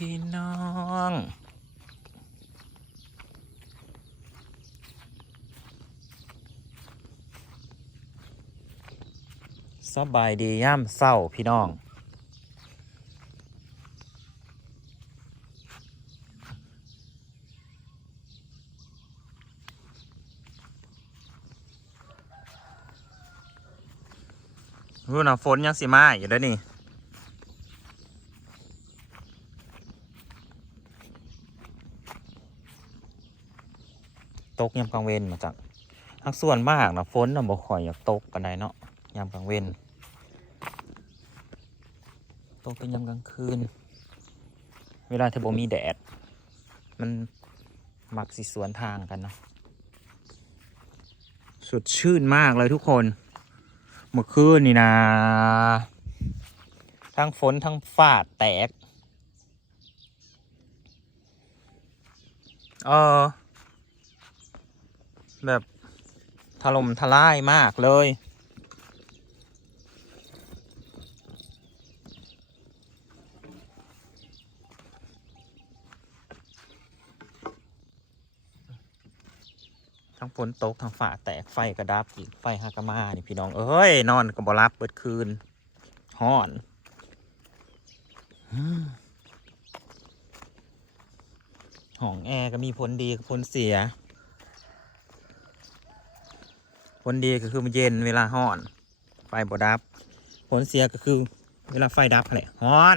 พี่น้องสบายดีย่ำเศร้าพี่น้อง รู้นะฝนยังสิมาอยู่เด้อนี่ กยามกลางเว้นมาจากทักส่วนมากนะฝนนะบ่ค่อยอยากตกกันไดเนาะยามกลางเว้นตกเป็นยามกลางคืน เวลาที่บ่มีแดด มันมักสิสวนทางกันเนาะสดชื่นมากเลยทุกคน เมื่อคืนนี่นะ ทั้งฝนทั้งฟ้าแตก เออ แบบถล่มทลายมากเลย ทั้งฝนตกทั้งฝ่าแตกไฟกระดับอีกไฟฮากามานี่พี่น้อง เอ้ย นอนกับบรับเปิดคืนห้อนห้องแอร์ก็มีผลดีกับผลเสีย ผลดีก็คือมันเย็นเวลาห้อน ไฟบดับ ผลเสียก็คือเวลาไฟดับแหละห้อน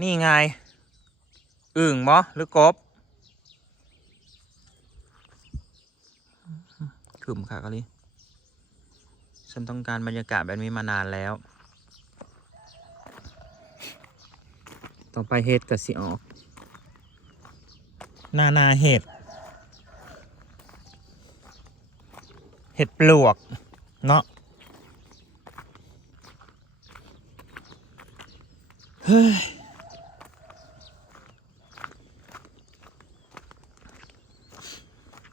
นี่ไงอึ่งบ่หรือกบขึมค่ะกะลิฉันต้องการบรรยากาศแบบนี้มานานแล้ว ต่อไปเห็ดกับสิออก นานาเห็ด เห็ดปลวก เนาะเฮ้ย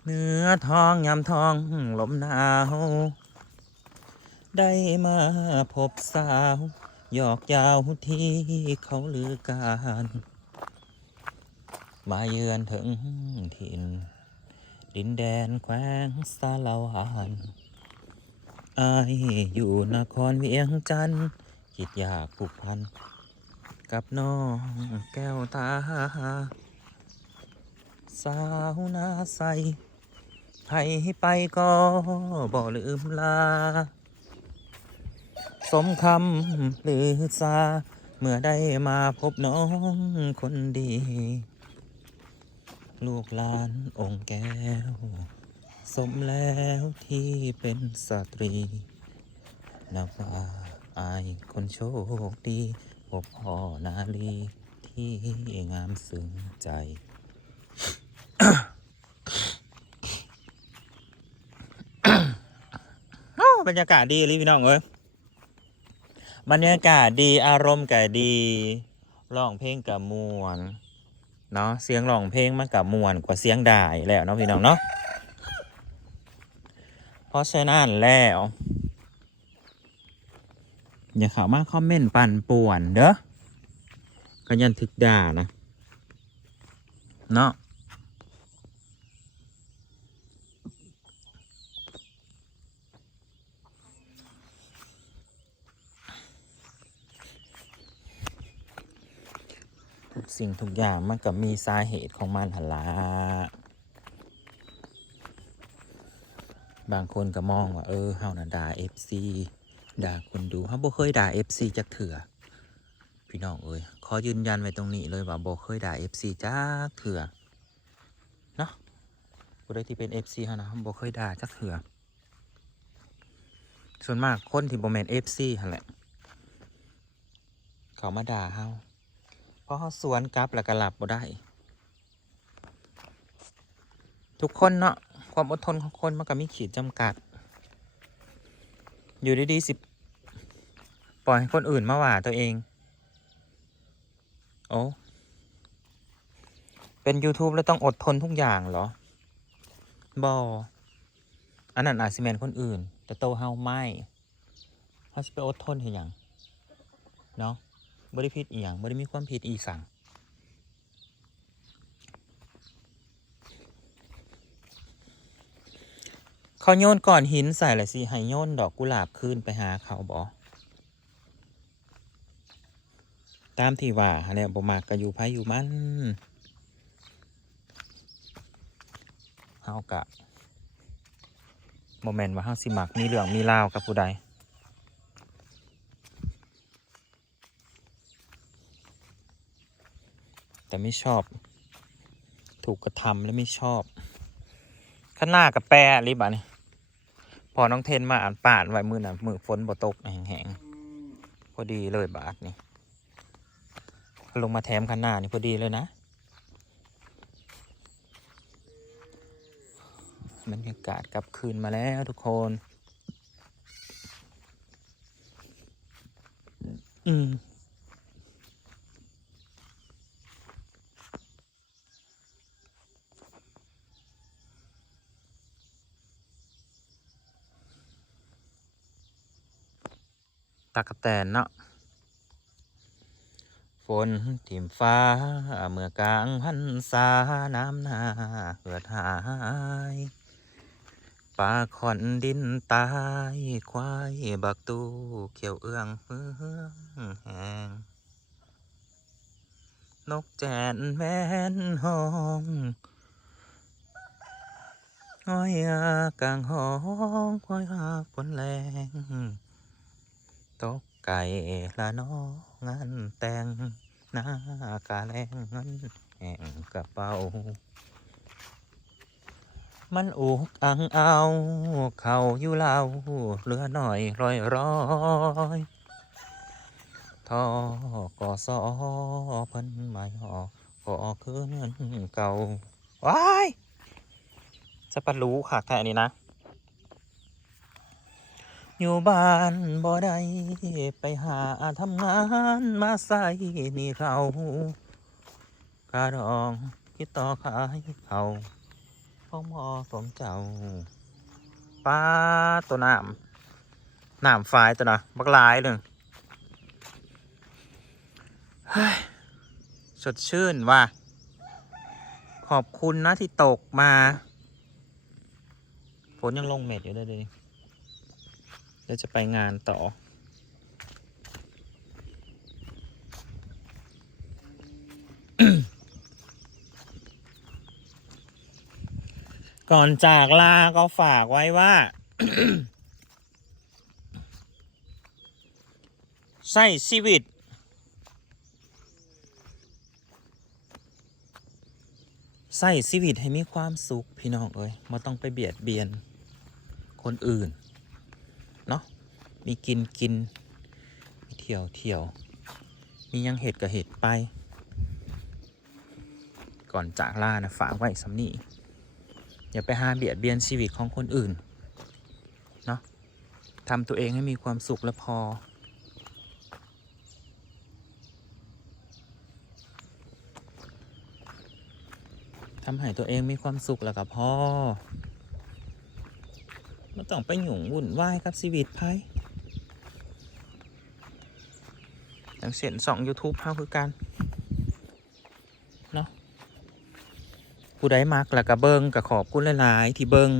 เนื้อทองยำทองลมหนาว ได้มาพบสาว หยอกยาวที่เขาลือการ มาเยือนถึงถิ่น ดินแดนแคว้งสาลาวานอายอยู่นครเวียงจันทน์คิดอยากผูกพัน กับน้องแก้วตา สาวนาใสให้ไปก็บ่ลืมลา สมคำลือซา เมื่อได้มาพบน้องคนดี ลูกหลานองค์แก้ว สมแล้วที่เป็นสตรีนับว่าอายคนโชคดีพบพ่อนาลีที่งามซึ้งใจ บรรยากาศดีเลยพี่น้องเอ้ยบรรยากาศดีอารมณ์ก็ดีร้องเพลงกับมวน เนาะเสียงร้องเพลงมันกับมวนกว่าเสียงด่าอยู่แล้วเนาะพี่น้องเนาะเพราะฉะนั้นแล้ว อย่าเข้ามาคอมเมนต์ปั่นป่วนเด้อก็ยันถึกด่านะ เนาะ สิ่งทุกอย่างมันก็มีสาเหตุของมันหละบางคนก็มองว่า เออเฮานะด่า FC ด่าคนดูเฮาบ่เคยด่า FC จักเถื่อพี่น้องเอ้ยขอยืนยันไว้ตรงนี้เลยว่าบ่เคยด่า FC จักเถื่อเนาะผู้ใดที่เป็น FC เฮานะบ่เคยด่าจักเถื่อส่วนมากคนที่บ่แม่น FC หั่นแหละ เขามาด่าเฮา ราะเขาสวนกลับแล้วก็หลับบ่ได้ ทุกคนเนาะความอดทนของคนมันก็มีขีดจำกัด อยู่ดีๆสิปล่อยให้คนอื่นมาว่าตัวเอง โอ้เป็น YouTube แล้วต้องอดทนทุกอย่างเหรอ บออันนั้นอาจสิแมนคนอื่น แต่โตเฮาไม่เขาจะไปอดทนเห็นอย่าง เนาะ บริพิษอีหยังบริมีความผิดอีสังเขาโยนก่อนหินใส่ละสิให้โยนดอกกุหลาบคืนไปหาเขาบอตามที่ว่าเนี่ยบ่มากก็อยู่ไผอยู่มันเฮากะโมเมนต์ว่าเฮาสิมักมีเรื่องมีราวกับผู้ใด แต่ไม่ชอบ ถูกกระทำและไม่ชอบ ข้างหน้ากับแปรริบอะนี่พอน้องเทนมาอ่านป่านไว้มือน่ะมือฝนบ่ตกแห้งๆพอดีเลยบาทนี่ลงมาแถมข้างหน้านี่พอดีเลยนะบรรยากาศกลับคืนมาแล้วทุกคน ตากแตนเนาะฝนทิมฟ้า เมื่อกลางพันษาน้ำนาเหือดหายปลาขอนดินตาย ควายบักตูเขียวเอื้องเอื้องแหงนกแจนแม่นห้องอ้อยกลางห้องควายหาฝนแรง ตกไก่ละน้องงานแต่งหน้ากาแรงเงินแห่งกระเป๋า มันอุกอังเอาเขาอยู่เล่าเหลือหน่อยร้อยร้อยทอกอสอเพิ่นไม่หอขอคืนเงินเก่าว้ายจะปะรู้ค่ะแค่นี้นะ อยู่บ้านบ่ได้ไปหาทำงานมาใส่นี่เขากระดองคิดต่อขายเขาพ่อมอผมเจ้าป้าตัวน้ำน้ำฝายตัวน่ะบักลายเลยเฮ้ยสดชื่นว่ะขอบคุณนะที่ตกมาฝนยังลงเม็ดอยู่เลยเดยวนี้ เดี๋ยวจะไปงานต่อ ก่อนจากลาก็ฝากไว้ว่า ใส่ชีวิต ใส่ชีวิตให้มีความสุขพี่น้องเอ้ยไม่ต้องไปเบียดเบียนคนอื่น มีกินกิน มีเที่ยวเที่ยว มียังเห็ดกับเห็ดไป ก่อนจากลานะฝากไว้สำนีอย่าไปหาเบียดเบียนชีวิตของคนอื่น เนาะทำตัวเองให้มีความสุขแล้วพอ ทำให้ตัวเองมีความสุขแล้วก็พอไม่ต้องไปหยุ่งวุ่นวายกับชีวิตไพ่อย่าง เสียนสอง YouTube เท่าคือกันเนาะผู้ใดมักแล้วก็เบิงกับขอบคุณหลายๆที่เบิง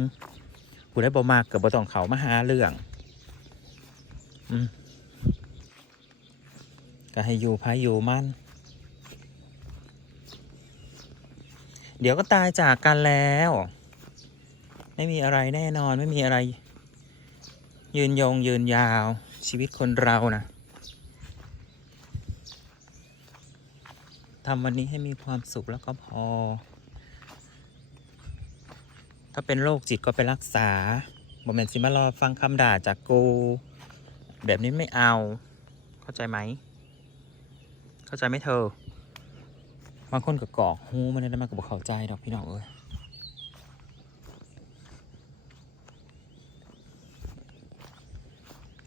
ผู้ใดบ่มักกับบ่ต้องเขามาหาเรื่องอืมก็ให้อยู่พายอยู่มันเดี๋ยวก็ตายจากกันแล้ว ไม่มีอะไรแน่นอนไม่มีอะไร ยืนยงยืนยาวชีวิตคนเรานะ ทำวันนี้ให้มีความสุขแล้วก็พอ ถ้าเป็นโรคจิตก็ไปรักษาบอมเมนสิมารอฟังคำด่าจากกู แบบนี้ไม่เอา เข้าใจไหม เข้าใจไหมเธอบางคนก็กอกหูมันได้มากกับเข้าใจดอกพี่น้องเอ้ย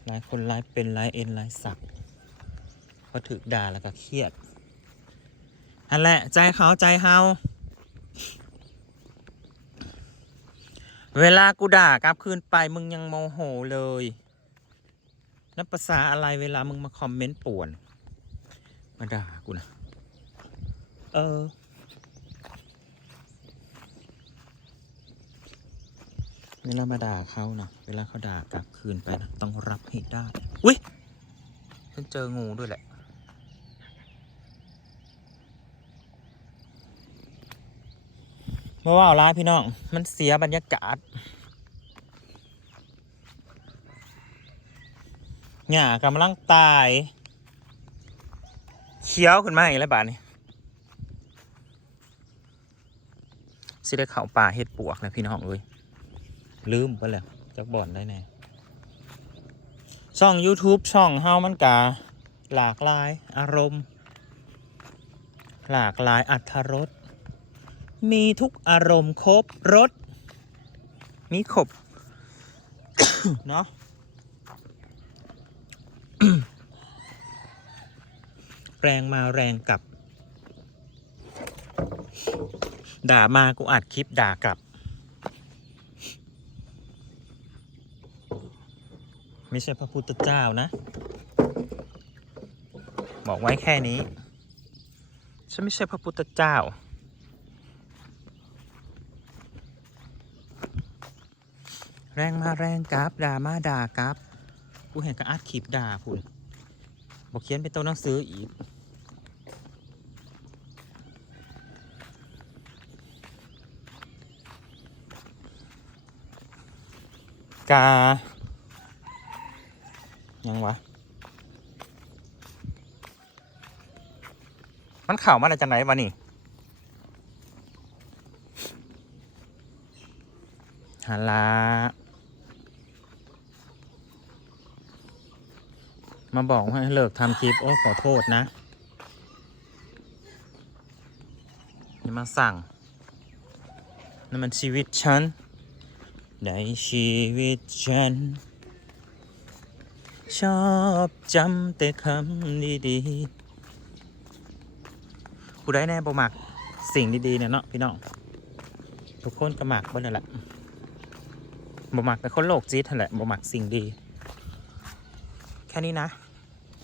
หลายคนไลฟ์เป็นไลฟ์เอ็นไลฟ์สักพอถึกด่าแล้วก็เครียด อันแหละใจเขาใจเฮาเวลากูด่ากลับคืนไปมึงยังโมโหเลยนับภาษาอะไรเวลามึงมาคอมเมนต์ป่วน มาด่ากูนะ เออ เวลามาด่าเขานะเวลาเขาด่ากลับคืนไปนะต้องรับให้ได้ อุ้ยฉันเจองูด้วยแหละ มื่อว่าเอาร้ายพี่น้อง มันเสียบรรยากาศหญ้ากำลังตาย เขียวขึ้นมาอีกแล้วบาดนี้สิได้เข้าป่าเฮ็ดปวกนะพี่น้องเอ้ยลืมไปแล้วจักบ่อนได้แน่ช่อง YouTube ช่องเฮามันกาหลากหลายอารมณ์ หลากหลายอัธรส มีทุกอารมณ์ครบรสมีครบเนาะแรงมาแรงกลับ ด่ามากูอัดคลิปด่ากลับ ไม่ใช่พระพุทธเจ้านะ บอกไว้แค่นี้ ฉันไม่ใช่พระพุทธเจ้า แรงมาแรงกราบด่ามาด่ากราบกูเห็นก็อัดคลิปด่าคุณบอกเขียนเป็นตัวหนังสืออีกกา ยังวะ มันข่าวมาจากไหนวะนี่ฮัลล มาบอกให้เลิกทำคลิป โอ้ ขอโทษนะอย่ามาสั่งนั่นมันชีวิตฉัน ในชีวิตฉัน ชอบจำแต่คำดีๆผู้ใดแน่บ่มักสิ่งดีๆเนี่ยเนาะพี่น้องทุกคนก็มักเบ่นั่นแหละบ่มักแต่คนโลกจิตนั่นแหละบ่มักสิ่งดี แค่นี้นะ